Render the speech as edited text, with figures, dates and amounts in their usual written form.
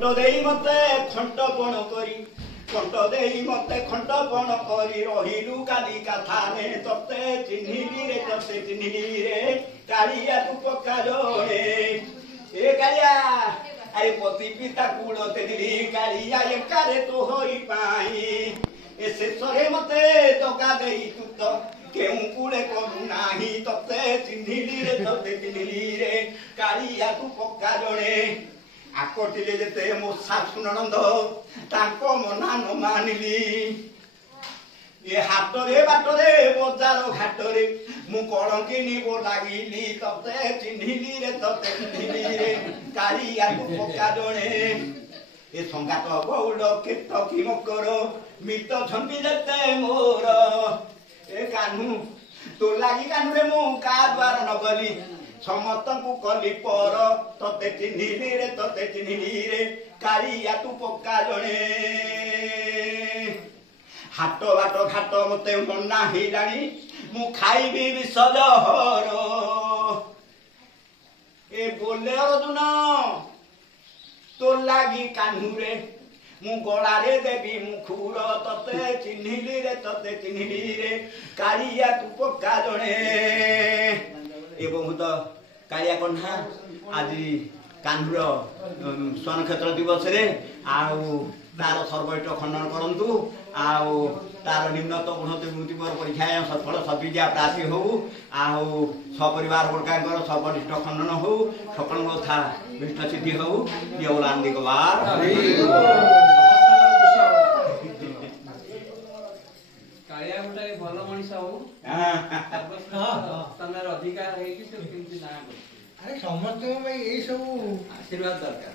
ଖଣ୍ଟ ଦେଇ ମତେ ଖଣ୍ଟପଣ କରି ଖଣ୍ଟ ଦେଇ ମତେ ଖଣ୍ଟପଣ କରି ରହିଲୁ କାଲି କାଥାନେ ତତେ ଚିହ୍ନିଲି ରେ କାଳିଆ ତୁ ପକ୍କା ଜଣେ ଏ କାଳିଆ ଆରେ ପତି ପିତା କୂଳ ତେଲି କାଳିଆ ଏକାରେ ତୋହରି ପାଇଁ ଏ ଶେଷରେ ମତେ ଟଙ୍କା ଦେଇ ତୁ ତ କେଉଁ କୂଳେ କରୁ ନାହିଁ ତତେ ଚିହ୍ନିଲି ରେ କାଳିଆ ତୁ ପକ୍କା ଜଣେ আকটিলে যেতে মো শাশু ননন্দ তাঙ্ক মনা ন মানিলি এ হাটরে বাটরে বজার ঘাটরে মু কলঙ্কিনী বো লাগিলি ততে চিহ্নিলি রে কালিয়া তু পক্কা জণে এ সংঘাত গৌড় কীর্ত কি মকর মিত ঝন্ডি যেতে মোর এ কানু তো লাগি কানুরে মু কা দ্বার নগলি ସମସ୍ତଙ୍କୁ କଲି ପର ତତେ ଚିହ୍ନିଲି ରେ କାଳିଆ ତୁ ପକ୍କା ଜଣେ ହାଟ ବାଟ ଘାଟ ମତେ ମନା ହେଇଲାଣି ମୁଁ ଖାଇବି ବିଷ ଜହର ଏ ବୋଲେ ଅର୍ଜୁନ ତୋ ଲାଗି କାହ୍ନୁରେ ମୁଁ ଗଳାରେ ଦେବି ମୁଖୁର ତତେ ଚିହ୍ନିଲି ରେ କାଳିଆ ତୁ ପକ୍କା ଜଣେ এবং কালিয়া কন্যা আজি কাহ্নুর স্বর্ণক্ষেত্র দিবসরে তার সর্বৈট খণ্ডন করতু তার নিম্নত উন্নতি মূর্তিমর পরীক্ষা সফল সবিদ্যা প্রাপ্তি হও সপরিবার বর্গাঙ্কর সর্বনিষ্ঠ খণ্ডন হও সকল কথা বিষ্ট সিদ্ধি হও দেওলান্দিক বার कालिया गोटे भल मनीष हो तमें अधिकार है कि सब किंतु ना अरे समस्त भाई यही सब आशीर्वाद दरकार